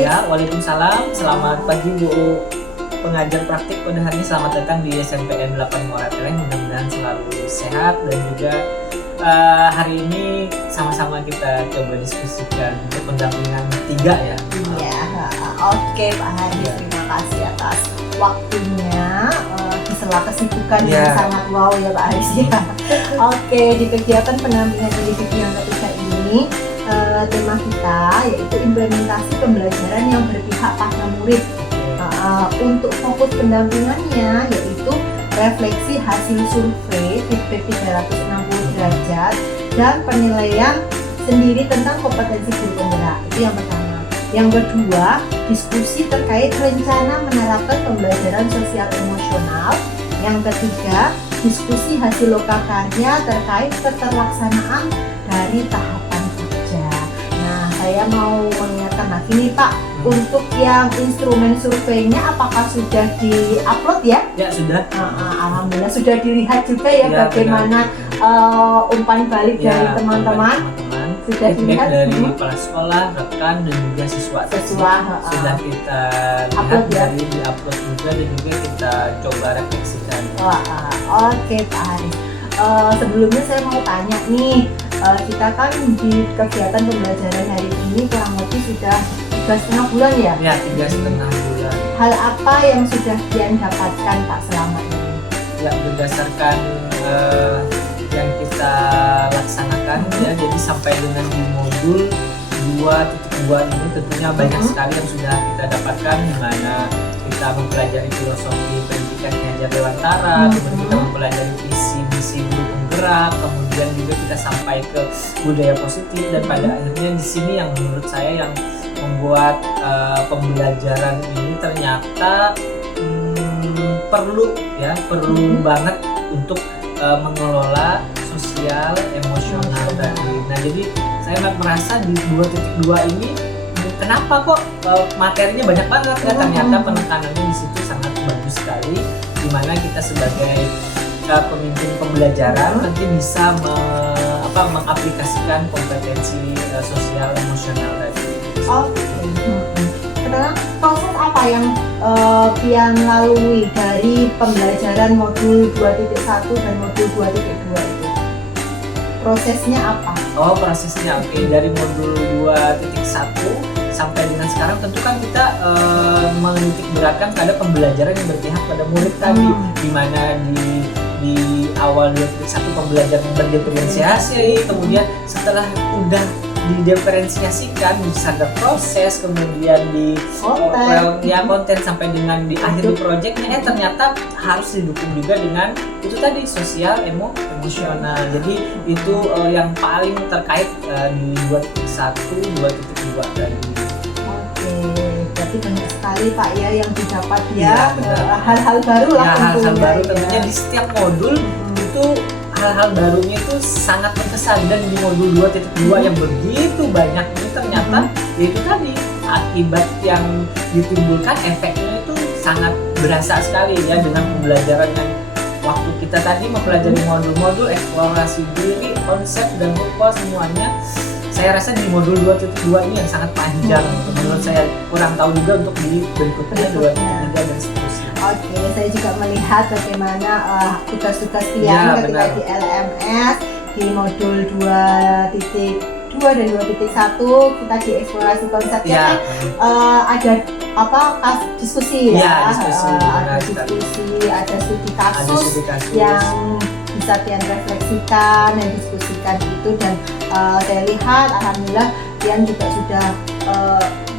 Haris. Ya, waalaikumsalam. Selamat pagi Bu pengajar praktik kode hari ini. Selamat datang di SMPN 8 Muara Teleng. Mudah-mudahan selalu sehat dan juga hari ini sama-sama kita coba diskusikan untuk pendampingan 3 ya. Iya, oke Pak Haris, terima kasih atas waktunya di sela kesibukan yang sangat wow ya Pak Haris ya. Oke, di kegiatan pendampingan individu yang ketiga ini tema kita yaitu implementasi pembelajaran yang berpihak pada murid. Untuk fokus pendampingannya yaitu refleksi hasil survei feedback 360 derajat dan penilaian sendiri tentang kompetensi guru penggerak. Itu yang pertama. Yang kedua, diskusi terkait rencana menerapkan pembelajaran sosial emosional. Yang ketiga, diskusi hasil lokakarya terkait keterlaksanaan dari tahapan kerja. Nah, saya mau mengingatkan lagi nih Pak, untuk yang instrumen surveinya apakah sudah di-upload ya? Ya, sudah. Alhamdulillah sudah dilihat juga ya, bagaimana umpan balik dari teman-teman. Sudah dilihat dari kepala sekolah, rekan dan juga siswa. Sudah kita lihat dari di-upload juga dan juga kita coba refleksikan. Oke Pak Haris. Sebelumnya saya mau tanya nih, kita kan di kegiatan pembelajaran hari ini kurang lebih sudah 3,5 bulan ya? Ya, 3,5 bulan. Hal apa yang sudah Dian dapatkan Pak selama ini? Ya, berdasarkan yang kita laksanakan ya, jadi sampai dengan di modul 2.2 ini tentunya banyak sekali yang sudah kita dapatkan, di mana kita mempelajari filosofi pendidikan Ki Hajar Dewantara, kemudian kita mempelajari visi misi guru penggerak, kemudian juga kita sampai ke budaya positif, dan pada akhirnya di sini yang menurut saya yang membuat pembelajaran ini ternyata perlu banget untuk mengelola sosial emosional tadi. Nah, jadi saya merasa di 2.2 ini kenapa kok materinya banyak banget ya, ternyata penekanannya di situ sangat bagus sekali, di mana kita sebagai pemimpin pembelajaran nanti bisa mengaplikasikan kompetensi sosial emosional tadi. Sebenarnya proses apa yang Pian lalui dari pembelajaran modul 2.1 dan modul 2.2 itu? Prosesnya apa? Prosesnya oke. Dari modul 2.1 sampai dengan sekarang tentu kan kita menitik beratkan pada pembelajaran yang berpihak pada murid tadi, di mana di awal 2.1 pembelajaran berdiferensiasi, kemudian setelah udah didiferensiasikan di standar proses, kemudian di konten sampai dengan di akhir proyeknya ternyata harus didukung juga dengan itu tadi sosial emosional. Jadi itu yang paling terkait di 2.1 2.2 tadi. Berarti banyak sekali Pak ya yang didapat ya, hal-hal baru lah hal-hal baru tentunya di setiap modul itu. Hal-hal barunya itu sangat berkesan, dan di modul 2.2 yang begitu banyak ini ternyata yaitu tadi akibat yang ditimbulkan efeknya itu sangat berasa sekali ya, dengan pembelajaran yang waktu kita tadi mempelajari modul-modul eksplorasi diri, konsep dan purpose semuanya. Saya rasa di modul 2.2 ini yang sangat panjang, menurut saya kurang tahu juga untuk di berikutnya 2.3 dan seterusnya. Oke, saya juga melihat bagaimana tugas-tugas Pian ketika di LMS di modul 2.2 dan 2.1 kita di eksplorasi konsepnya ada diskusi ya, ada studi kasus yang bisa Pian refleksikan dan diskusikan itu, dan saya lihat alhamdulillah Pian juga sudah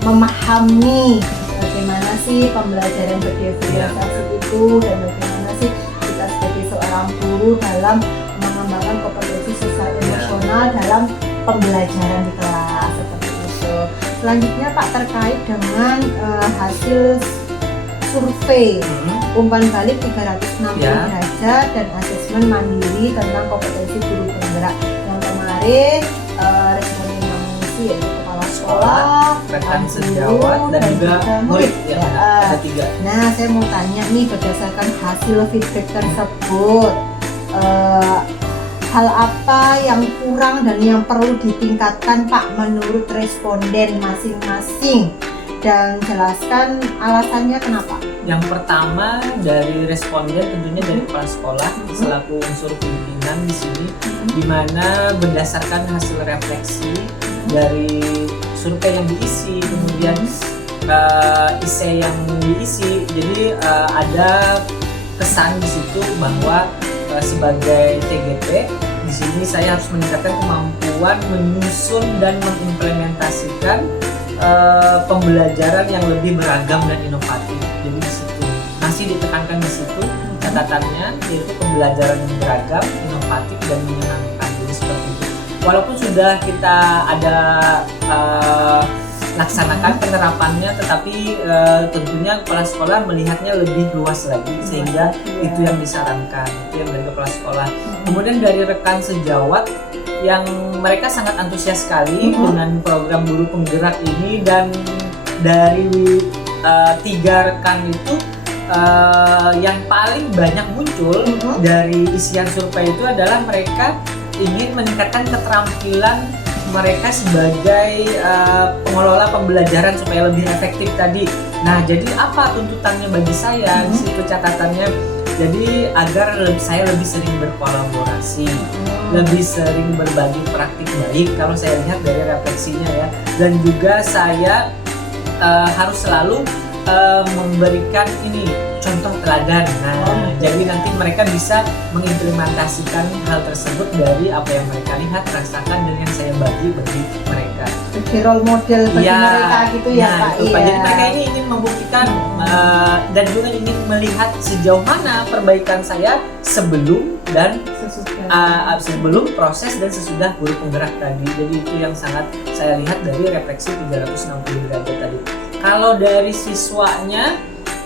memahami bagaimana sih pembelajaran berdiferensiasi itu, dan bagaimana sih kita sebagai seorang guru dalam mengembangkan kompetensi sosial emosional dalam pembelajaran di kelas seperti itu. Selanjutnya Pak, terkait dengan hasil survei umpan balik 360 derajat dan asesmen mandiri tentang kompetensi guru penggerak yang kemarin responden yang mengisi yaitu kepala sekolah, rekan sejawat dan juga murid ya, ada 3. Nah, saya mau tanya nih, berdasarkan hasil feedback tersebut, hal apa yang kurang dan yang perlu ditingkatkan Pak menurut responden masing-masing dan jelaskan alasannya kenapa. Yang pertama dari responden tentunya dari kepala sekolah selaku unsur pimpinan di sini, di mana berdasarkan hasil refleksi dari survei yang diisi, kemudian essay yang diisi, jadi ada kesan di situ bahwa sebagai TGP di sini saya harus meningkatkan kemampuan menyusun dan mengimplementasikan pembelajaran yang lebih beragam dan inovatif. Jadi di situ masih ditekankan di situ catatannya, yaitu pembelajaran yang beragam, inovatif dan menyenangkan. Jadi seperti itu. Walaupun sudah kita ada laksanakan penerapannya, tetapi tentunya kepala sekolah melihatnya lebih luas lagi, sehingga itu yang disarankan, itu yang dari kepala sekolah. Kemudian dari rekan sejawat yang mereka sangat antusias sekali dengan program guru penggerak ini, dan dari 3 rekan itu yang paling banyak muncul dari isian survei itu adalah mereka ingin meningkatkan keterampilan mereka sebagai pengelola pembelajaran supaya lebih efektif tadi. Nah, jadi apa tuntutannya bagi saya? Di situ catatannya, jadi agar saya lebih sering berkolaborasi, lebih sering berbagi praktik baik kalau saya lihat dari refleksinya ya. Dan juga saya harus selalu memberikan ini contoh teladan. Nah, jadi nanti mereka bisa mengimplementasikan hal tersebut dari apa yang mereka lihat, rasakan, dan yang saya bagi mereka. Jadi role model bagi mereka gitu ya, nah, Pak. Itu, Pak. Jadi mereka ini ingin membuktikan dan juga ingin melihat sejauh mana perbaikan saya sebelum dan sebelum proses dan sesudah guru penggerak tadi. Jadi itu yang sangat saya lihat dari refleksi 360 derajat tadi. Kalau dari siswanya,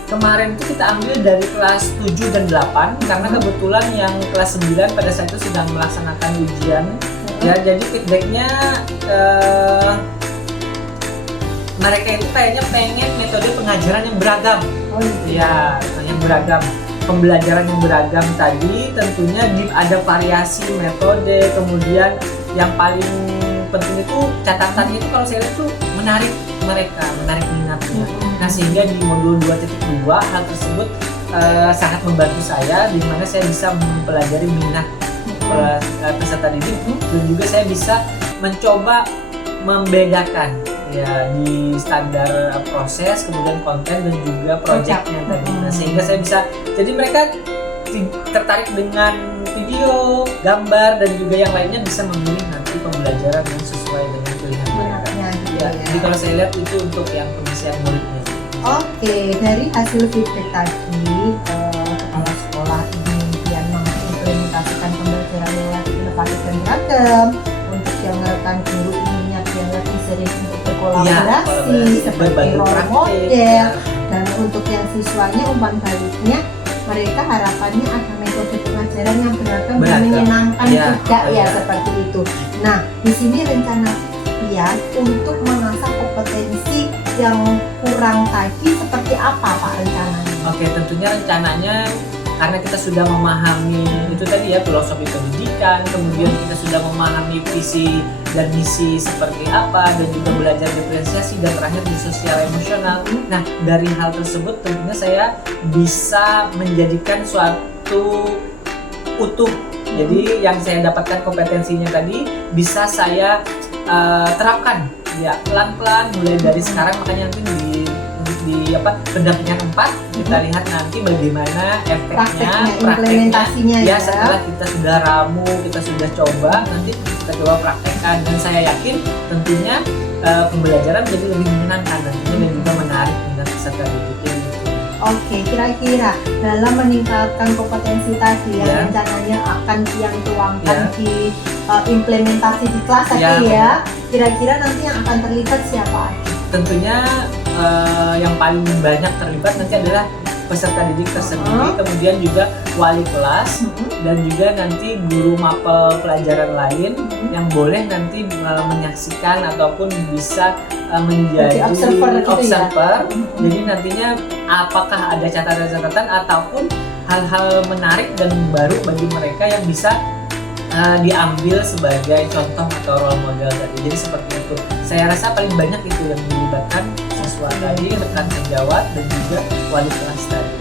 kemarin itu kita ambil dari kelas 7 dan 8 karena kebetulan yang kelas 9 pada saat itu sedang melaksanakan ujian. Ya, jadi feedbacknya mereka itu kayaknya pengen metode pengajaran yang beragam. Ya, yang beragam. Pembelajaran yang beragam tadi tentunya ada variasi metode, kemudian yang paling penting itu catatannya itu kalau saya lihat itu menarik minatnya. Nah, sehingga di modul 2.2 hal tersebut sangat membantu saya, di mana saya bisa mempelajari minat peserta didik, dan juga saya bisa mencoba membedakan ya di standar proses, kemudian konten, dan juga projectnya tadi. Nah, sehingga saya bisa, jadi mereka tertarik dengan video, gambar, dan juga yang lainnya, bisa memilih nanti pembelajaran yang sesuai dengan pilihan mereka. Ya, jadi kalau saya lihat itu untuk yang pengisian muridnya. Oke, dari hasil feedback tadi, kepala sekolah ini yang mengimplementasikan pembelajaran yang lebih inovatif dan beragam. Untuk yang rekan guru ini yang lebih sering untuk berkolaborasi, seperti role model, dan untuk yang siswanya umpan baliknya, mereka harapannya ada metode pengajaran yang beragam dan menyenangkan juga ya, seperti itu. Nah, di sini rencana kalian untuk mengasah kompetensi yang kurang tadi seperti apa, Pak, rencananya? Oke, tentunya rencananya karena kita sudah memahami itu tadi ya, filosofi pendidikan, kemudian kita sudah memahami visi dan misi seperti apa, dan juga belajar diferensiasi, dan terakhir di sosial emosional. Nah, dari hal tersebut tentunya saya bisa menjadikan suatu utuh. Jadi yang saya dapatkan kompetensinya tadi bisa saya terapkan ya pelan-pelan mulai dari sekarang. Makanya nanti di pendampingan 4 kita lihat nanti bagaimana efeknya, implementasinya ya. Setelah kita sudah ramu, kita sudah coba, nanti kita coba praktekkan, dan saya yakin tentunya pembelajaran menjadi lebih menyenangkan dan juga menarik minat peserta didiknya. Oke, kira-kira dalam meningkatkan kompetensi tadi yang rencananya akan yang tuangkan di implementasi di kelas tadi ya, kira-kira nanti yang akan terlibat siapa? Tentunya yang paling banyak terlibat nanti adalah peserta didik tersendiri, kemudian juga wali kelas, dan juga nanti guru mapel pelajaran lain yang boleh nanti menyaksikan ataupun bisa menjadi observer. Jadi nantinya apakah ada catatan-catatan ataupun hal-hal menarik dan baru bagi mereka yang bisa diambil sebagai contoh atau role model tadi. Jadi seperti itu. Saya rasa paling banyak itu yang melibatkan siswa tadi, rekan sejawat dan juga wali kelas tadi.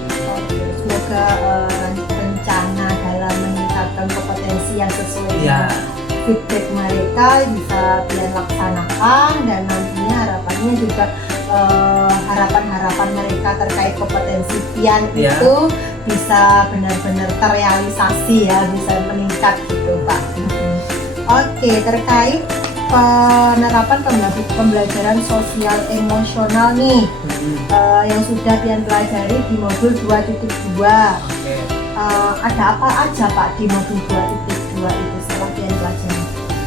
Semoga rencana dalam meningkatkan kompetensi yang sesuai dengan feedback mereka bisa kalian laksanakan, dan nantinya harapannya juga harapan-harapan mereka terkait kompetensi pian itu bisa benar-benar terrealisasi ya, bisa meningkat gitu Pak. Oke, terkait penerapan pembelajaran sosial emosional nih yang sudah pian pelajari di modul 2.2. Ada apa aja Pak di modul 2.2 itu setelah pian pelajari?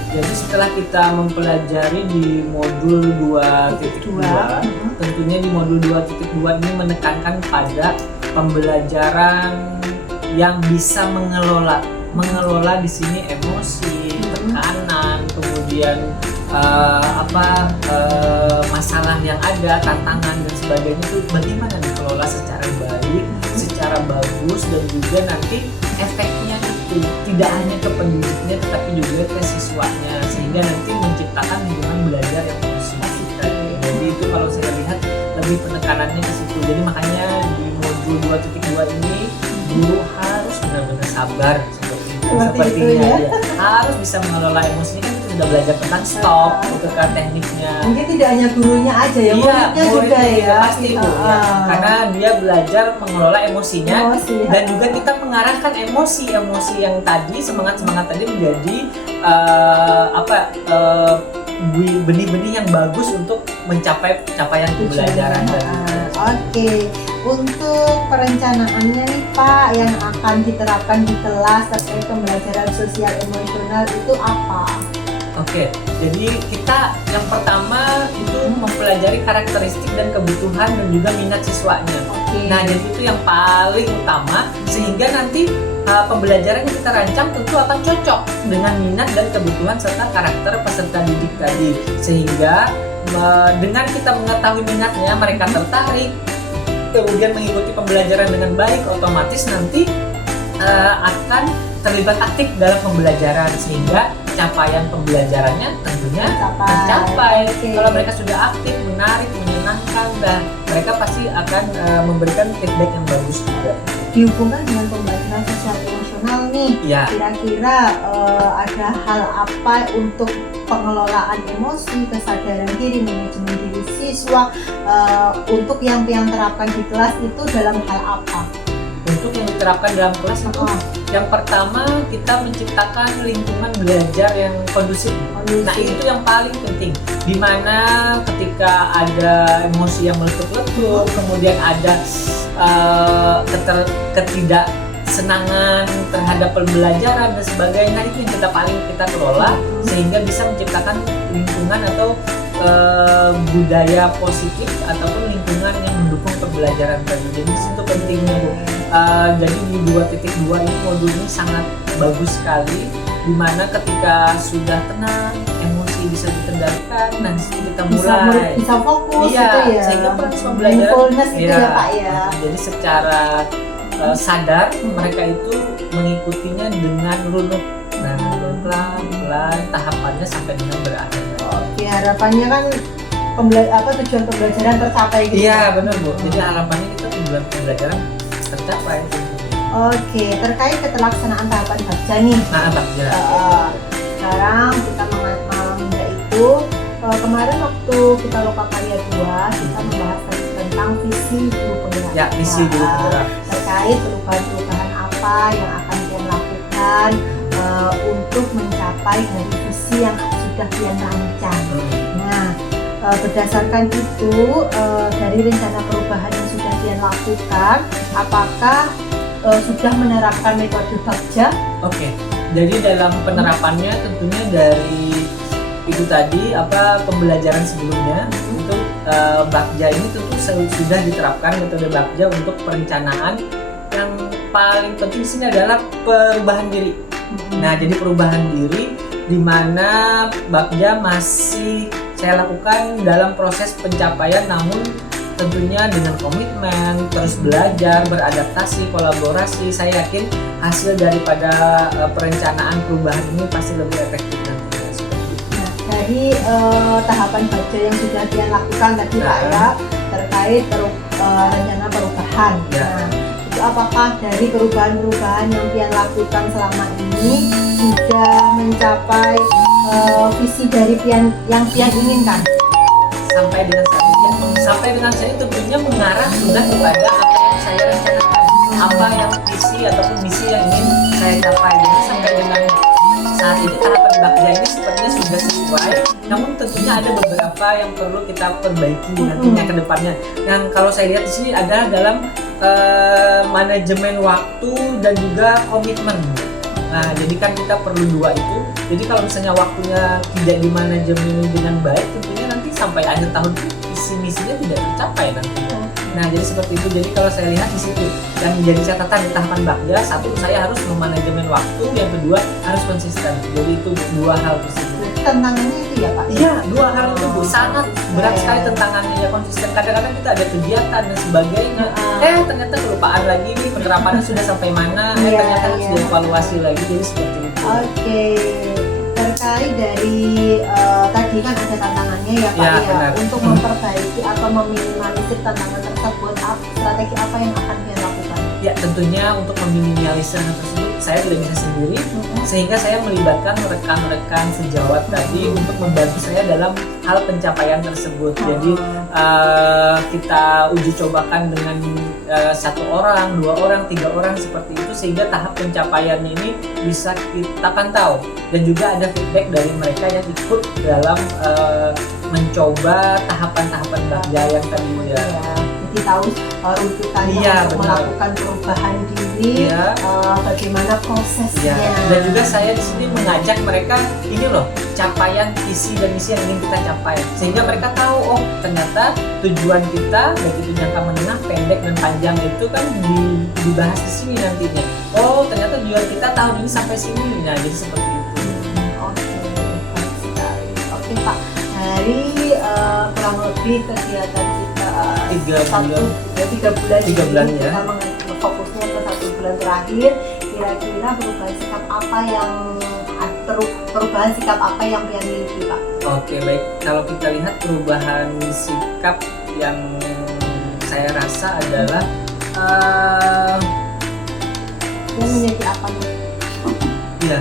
Jadi setelah kita mempelajari di modul 2.2, tentunya di modul 2.2 ini menekankan pada pembelajaran yang bisa mengelola di sini emosi, tekanan, kemudian masalah yang ada, tantangan dan sebagainya itu bagaimana dikelola secara baik, secara bagus, dan juga nanti efeknya itu tidak hanya ke pendidiknya tetapi juga ke siswanya, sehingga nanti menciptakan lingkungan belajar yang kondusif. Jadi itu kalau saya lihat lebih penekanannya ke situ. Jadi makanya di modul 2.2 ini guru harus benar-benar sabar sepertinya ya. Harus bisa mengelola emosinya. Kan kita sudah belajar tentang stop, itu kan tekniknya. Mungkin tidak hanya gurunya aja ya, muridnya juga ya. Pasti Bu, ya. Karena dia belajar mengelola emosinya, dan juga kita mengarahkan emosi yang tadi, semangat tadi menjadi benih-benih yang bagus untuk mencapai capaian pembelajaran tadi. Oke, untuk perencanaannya nih Pak yang akan diterapkan di kelas terkait pembelajaran sosial emosional itu apa? Oke, jadi kita yang pertama itu mempelajari karakteristik dan kebutuhan dan juga minat siswanya. Nah, jadi itu yang paling utama, sehingga nanti pembelajaran yang kita rancang tentu akan cocok dengan minat dan kebutuhan serta karakter peserta didik tadi, sehingga dengan kita mengetahui minatnya, mereka tertarik, kemudian mengikuti pembelajaran dengan baik, otomatis nanti akan terlibat aktif dalam pembelajaran, sehingga capaian pembelajarannya tentunya tercapai. Kalau mereka sudah aktif, menarik, menyenangkan, dan mereka pasti akan memberikan feedback yang bagus juga. Dihubungkan dengan pembelajaran sosial emosional nih, kira-kira ada hal apa untuk pengelolaan emosi, kesadaran diri, manajemen diri siswa untuk yang terapkan di kelas itu dalam hal apa? Untuk yang diterapkan dalam kelas itu yang pertama kita menciptakan lingkungan belajar yang kondusif. Nah itu yang paling penting, dimana ketika ada emosi yang meletup-letup, kemudian ada ketidaksenangan terhadap pembelajaran dan sebagainya, itu yang kita kelola sehingga bisa menciptakan lingkungan atau budaya positif ataupun lingkungan yang mendukung pembelajaran tadi. Jadi itu pentingnya Bu. Jadi di 2.2 ini modul ini sangat bagus sekali, dimana ketika sudah tenang, emosi bisa dikendalikan, dan kita mulai bisa fokus gitu ya, sehingga proses pembelajaran gitu ya Pak ya. Jadi secara sadar mereka itu mengikutinya dengan runut, nah pelan-pelan tahapannya sampai dengan berakhir. Oke, harapannya kan tujuan pembelajaran tercapai gitu. Iya benar Bu. Jadi harapannya kita tujuan pembelajaran tercapai. Oke, terkait keterlaksanaan tahapan Bagja nih. Bagja. Sekarang kita mengambil itu kemarin waktu kita Loka Karya 2 kita membahas tentang visi guru penggerak. Ya, visi guru penggerak. Terkait perubahan-perubahan apa yang akan kita lakukan untuk mencapai dari visi yang sudah kita rancang. Nah, berdasarkan itu dari rencana perubahan yang sudah dia lakukan, apakah sudah menerapkan metode Bagja? Oke, jadi dalam penerapannya tentunya dari itu tadi pembelajaran sebelumnya untuk Bagja ini tentu sudah diterapkan metode Bagja untuk perencanaan. Yang paling penting di sini adalah perubahan diri. Nah, jadi perubahan diri di mana Bagja masih saya lakukan dalam proses pencapaian, namun tentunya dengan komitmen, terus belajar, beradaptasi, kolaborasi, saya yakin hasil daripada perencanaan perubahan ini pasti lebih efektif nantinya. Nah, dari tahapan baca yang sudah dia lakukan tadi Pak ya, terkait rencana perubahan. Ya. Nah, itu apakah dari perubahan-perubahan yang dia lakukan selama ini sudah mencapai visi dari yang dia inginkan? Sampai dengan saat ini, sampai dengan saya tentunya mengarah sudah kepada apa yang saya rencanakan, apa yang visi ataupun misi yang ingin saya capai. Jadi sampai dengan saat ini tahapan Bagja ini sepertinya sudah sesuai, namun tentunya ada beberapa yang perlu kita perbaiki nantinya ke depannya. Dan kalau saya lihat di sini adalah dalam manajemen waktu dan juga komitmen. Nah, jadi kan kita perlu dua itu. Jadi kalau misalnya waktunya tidak dimanajemen dengan baik, tentunya nanti sampai akhir tahun visi misinya tidak tercapai nanti. Nah, jadi seperti itu. Jadi kalau saya lihat di situ yang menjadi catatan di tahapan Bagja, satu saya harus memanajemen waktu, yang kedua harus konsisten. Jadi itu dua hal tersebut. Tantangannya itu ya Pak? Iya, dua hal itu Bu, sangat berat sekali tantangannya ya, konsisten. Kadang-kadang kita ada kegiatan dan sebagainya, ternyata kelupaan lagi nih penerapannya sudah sampai mana, ternyata harus dievaluasi lagi, jadi seperti itu. Oke, terkait dari tadi kan ada tantangannya ya Pak Benar. untuk memperbaiki atau meminimalisir tantangan tersebut, strategi apa yang akan dia lakukan? Ya, tentunya untuk meminimalisir hal tersebut saya tidak bisa sendiri, sehingga saya melibatkan rekan-rekan sejawat tadi untuk membantu saya dalam hal pencapaian tersebut. Jadi kita uji cobakan dengan 1 orang, 2 orang, 3 orang seperti itu, sehingga tahap pencapaiannya ini bisa kita pantau, dan juga ada feedback dari mereka yang ikut dalam mencoba tahapan-tahapan Bagja yang tadi ya. Jadi tahu rujukannya untuk melakukan perubahan diri, bagaimana prosesnya. Dan juga saya di sini mengajak mereka, ini loh capaian visi dan misi yang ingin kita capai, sehingga mereka tahu, oh ternyata tujuan kita baik itu jangka menengah, pendek dan panjang itu kan dibahas di sini nantinya. Oh ternyata tujuan kita tahun ini sampai sini. Nah, jadi seperti itu. Oke, baik sekali. Oke Pak, dari kurang lebih kegiatan kita 3 bulan ya. Kita fokusnya ke 1 bulan terakhir. Kira-kira perubahan sikap apa yang dia miliki Pak? Oke, baik. Kalau kita lihat perubahan sikap yang saya rasa adalah yang menjadi apa nih? Iya.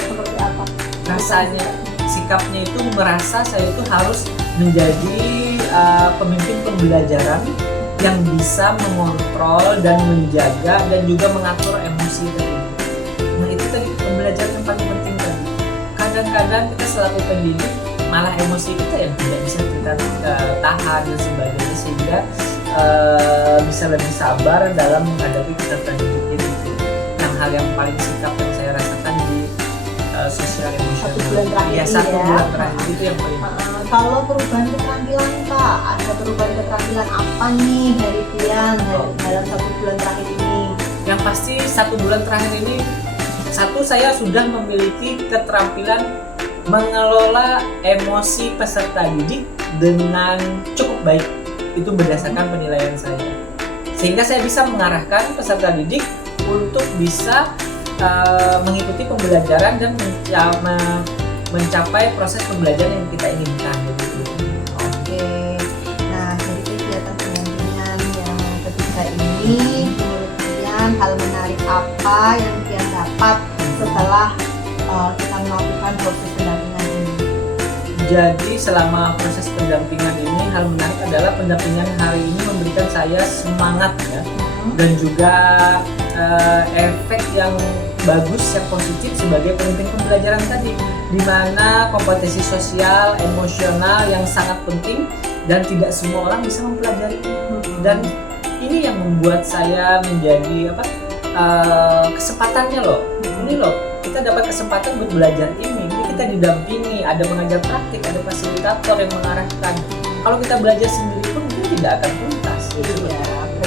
Seperti apa? Rasanya sikapnya itu merasa saya itu harus menjadi pemimpin pembelajaran yang bisa mengontrol dan menjaga dan juga mengatur emosi tadi. Nah, itu tadi pembelajaran yang paling penting tadi. Kadang-kadang kita selaku pendidik malah emosi kita yang tidak bisa kita tahan dan sebagainya, sehingga bisa lebih sabar dalam menghadapi peserta didik itu. Yang hal yang paling sikap yang saya rasakan di sosial emosional. 1 bulan terakhir. Ya, 1 bulan terakhir itu yang paling. Kalau perubahan keterampilan Pak, ada perubahan keterampilan apa nih dari Tian dalam 1 bulan terakhir ini? Yang pasti 1 bulan terakhir ini, saya sudah memiliki keterampilan mengelola emosi peserta didik dengan cukup baik. Itu berdasarkan penilaian saya, sehingga saya bisa mengarahkan peserta didik untuk bisa mengikuti pembelajaran dan mencapai proses pembelajaran yang kita inginkan. Oke, nah dari kegiatan pendampingan yang ketiga ini, menurut kalian hal menarik apa yang kalian dapat setelah kita melakukan proses pendampingan ini? Jadi selama proses pendampingan ini, hal menarik adalah pendampingan hari ini memberikan saya semangat ya, dan juga efek yang bagus, yang positif sebagai pemimpin pembelajaran tadi, di mana kompetensi sosial, emosional yang sangat penting dan tidak semua orang bisa mempelajari ini. Dan ini yang membuat saya menjadi kesempatannya loh. Ini loh, kita dapat kesempatan buat belajar ini kita didampingi, ada mengajar praktik, ada fasilitator yang mengarahkan. Kalau kita belajar sendiri pun mungkin tidak akan tuntas. Iya,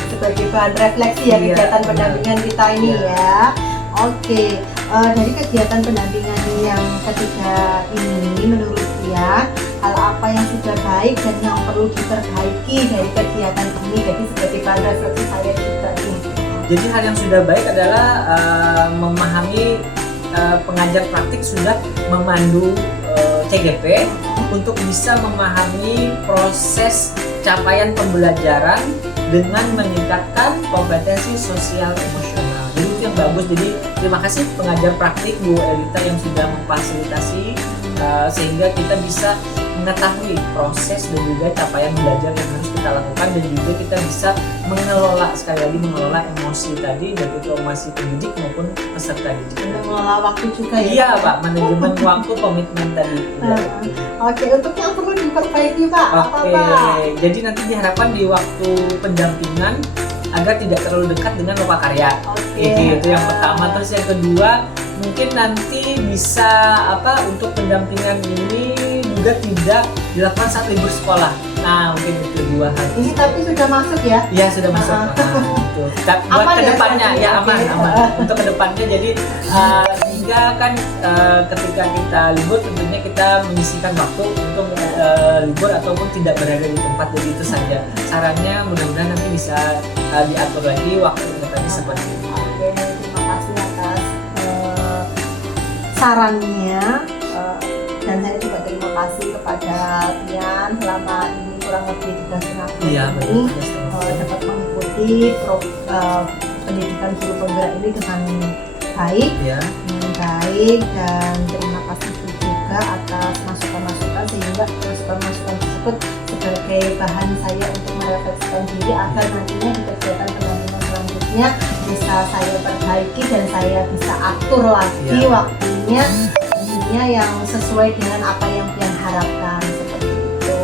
sebagai bahan refleksi ya kegiatan pendampingan kita ini ya. Oke, dari kegiatan pendampingan yang ketiga ini, menurut dia hal apa yang sudah baik dan yang perlu diperbaiki dari kegiatan ini. Jadi sebagai bahan refleksi saya juga ini. Jadi hal yang sudah baik adalah memahami pengajar praktik sudah memandu CGP untuk bisa memahami proses capaian pembelajaran dengan meningkatkan kompetensi sosial emosional. Jadi itu yang bagus. Jadi terima kasih pengajar praktik Bu Elita yang sudah memfasilitasi sehingga kita bisa mengetahui proses dan juga capaian belajar yang harus kita lakukan, dan juga kita bisa mengelola, sekali lagi mengelola emosi tadi, baik itu emosi pendidik maupun peserta didik. Mengelola waktu juga ya. Iya Pak, manajemen waktu, komitmen tadi. Oke, untuk yang perlu diperbaiki Pak, apa Oke, Pak? jadi nanti diharapkan di waktu pendampingan agar tidak terlalu dekat dengan lokakarya. Oke. Itu yang pertama. Terus yang kedua, mungkin nanti bisa untuk pendampingan ini juga tidak dilakukan saat libur sekolah. Nah, mungkin itu dua hal. Ini tapi sudah masuk ya? Iya, sudah masuk. Itu. Buat Aman ya, kedepannya ya, oke. aman. Untuk kedepannya, jadi sehingga kan ketika kita libur tentunya kita menyisihkan waktu untuk libur ataupun tidak berada di tempat. Jadi itu saja sarannya, mudah-mudahan nanti bisa diatur lagi waktunya tadi seperti itu. Oke, terima kasih atas sarannya, dan saya juga terima kasih kepada Pian selama ini kurang lebih 3 setengah tahun Iya, ini betul. dapat mengikuti pendidikan guru penggerak ini dengan baik, Ya. dan terima kasih juga atas masukan-masukan, sehingga masukan-masukan tersebut sebagai bahan saya untuk merefleksikan diri agar nantinya di kegiatan pendampingan selanjutnya bisa saya perbaiki dan saya bisa atur lagi waktunya tentunya yang sesuai dengan apa yang Pian harapkan, seperti itu.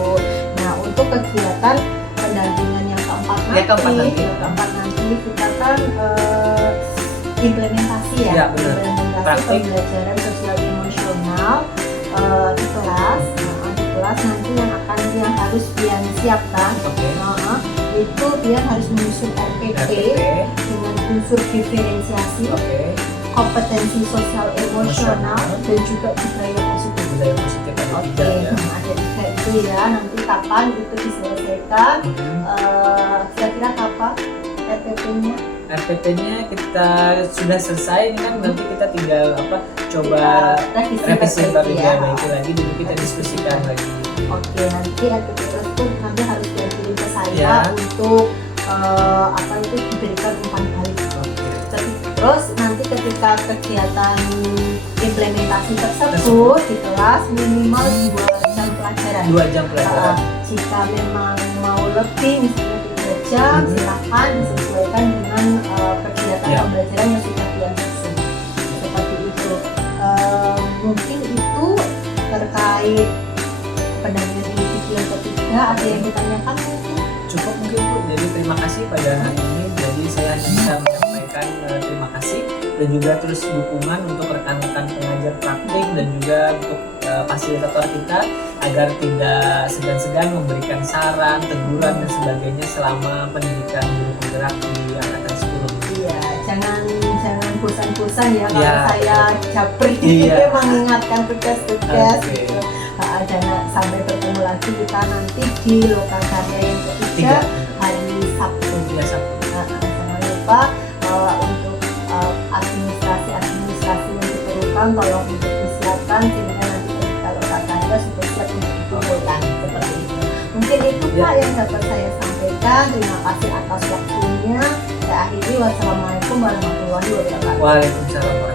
Nah, untuk kegiatan pendampingan yang keempat nanti kita kan implementasi ya, implementasi pembelajaran sosial emosional di kelas. Di kelas nanti yang harus Pian siapkan, itu Pian harus menyusun RPP dengan unsur diferensiasi, kompetensi sosial emosional, dan juga budaya positif. Oke, ada 3 itu ya. Nanti kapan itu diselesaikan? Kira-kira kapan RPP-nya? RPP-nya kita sudah selesai, ini kan nanti kita tinggal coba revisi baik lagi, dan kita diskusikan lagi. Oke, nanti RPP tersebut nanti harus dikirim ke saya untuk diberikan umpan balik. Terus nanti ketika kegiatan implementasi tersebut di kelas minimal 2 jam pelajaran. 2 jam pelajaran. Jika memang mau lebih, misalnya 3 jam, silakan disesuaikan dengan kegiatan pembelajaran yang sudah Pian susun. Seperti itu. Mungkin itu terkait pendampingan individu yang ketiga. Ada yang ditanyakan mungkin? Cukup mungkin Bu. Jadi terima kasih pada hari ini. Jadi saya hanya bisa menyampaikan terima kasih dan juga terus dukungan untuk rekan-rekan pengajar praktik dan juga untuk fasilitator kita agar tidak segan-segan memberikan saran, teguran dan sebagainya selama pendidikan guru penggerak di angkatan 10. Iya, jangan bosan-bosan ya kalau Ya, saya japri mengingatkan tugas-tugas. Gitu. Dan sampai bertemu lagi kita nanti di lokakarya yang ketiga hari Sabtu. Jangan lupa untuk administrasi yang diperlukan tolong untuk disiapkan, sehingga nanti ketika lokakarya sudah siap untuk dikumpulkan, seperti itu. Mungkin itu Pak yang dapat saya sampaikan. Terima kasih atas waktunya. Saya akhiri, wassalamualaikum warahmatullahi wabarakatuh. Waalaikumsalam warahmatullahi wabarakatuh.